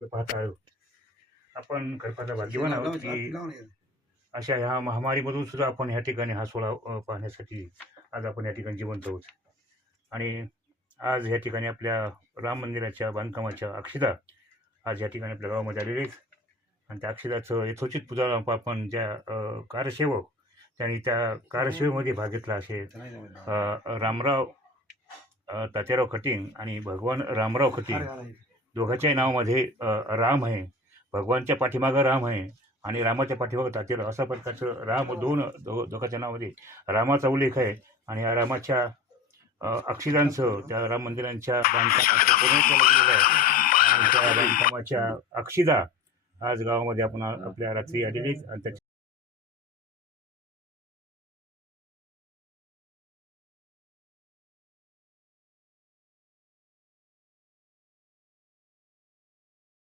पाहता आपण खरपाचा भाग्यवान आहोत की अशा ह्या महामारीमधून सुद्धा आपण ह्या ठिकाणी हा सोहळा पाहण्यासाठी आज आपण या ठिकाणी जिवंत आहोत. आणि आज या ठिकाणी आपल्या राम मंदिराच्या बांधकामाच्या अक्षता आज या ठिकाणी आपल्या गावामध्ये आलेले आहेत. आणि त्या अक्षताचं यथोचित पूजा आपण ज्या कारसेवक त्यांनी त्या कारसेवेमध्ये भाग घेतला असे रामराव तात्याराव खटिंग आणि भगवान रामराव खटिंग दोघांच्याही नावामध्ये राम आहे. भगवानच्या पाठीमागं राम आहे आणि रामाच्या पाठीमागं तात्याराव अशा प्रकारचं राम दोघांच्या नावामध्ये रामाचा उल्लेख आहे. आणि या रामाच्या अक्षिदांचं त्या राम मंदिरांच्या बांधकामाचं पूर्ण केलं आहे. आणि त्या बांधकामाच्या अक्षिदा आज गावामध्ये आपण आपल्या रात्री आलेली आणि